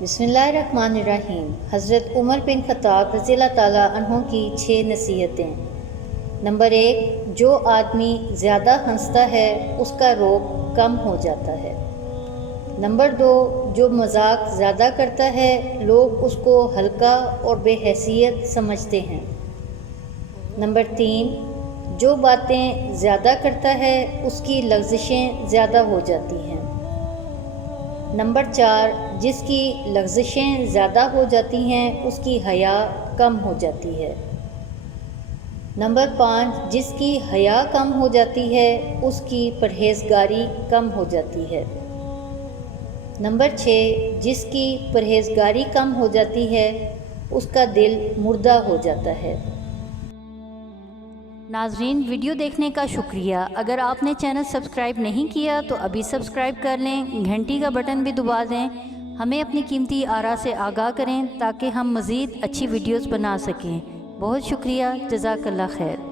बिस्मिल्लाहिर्रहमानिर्रहीम। हज़रत Umar bin Khattab रज़ी अल्लाह ताला अन्हों की 6 नसीहतें। नंबर 1, जो आदमी ज़्यादा हंसता है उसका रोग कम हो जाता है। नंबर 2, जो मजाक ज़्यादा करता है लोग उसको हल्का और बेहैसियत समझते हैं। नंबर 3, जो बातें ज़्यादा करता है उसकी लग़ज़िशें ज़्यादा हो जाती हैं। नंबर 4, जिसकी लग़ज़िशें ज़्यादा हो जाती हैं उसकी हया कम हो जाती है। नंबर 5, जिसकी हया कम हो जाती है उसकी परहेज़गारी कम हो जाती है। नंबर 6, जिसकी परहेज़गारी कम हो जाती है उसका दिल मुर्दा हो जाता है। नाज़रीन, वीडियो देखने का शुक्रिया। अगर आपने चैनल सब्सक्राइब नहीं किया तो अभी सब्सक्राइब कर लें, घंटी का बटन भी दबा दें। हमें अपनी कीमती आरा से आगाह करें ताकि हम मज़ीद अच्छी वीडियोस बना सकें। बहुत शुक्रिया। जज़ाकल्लाह खैर।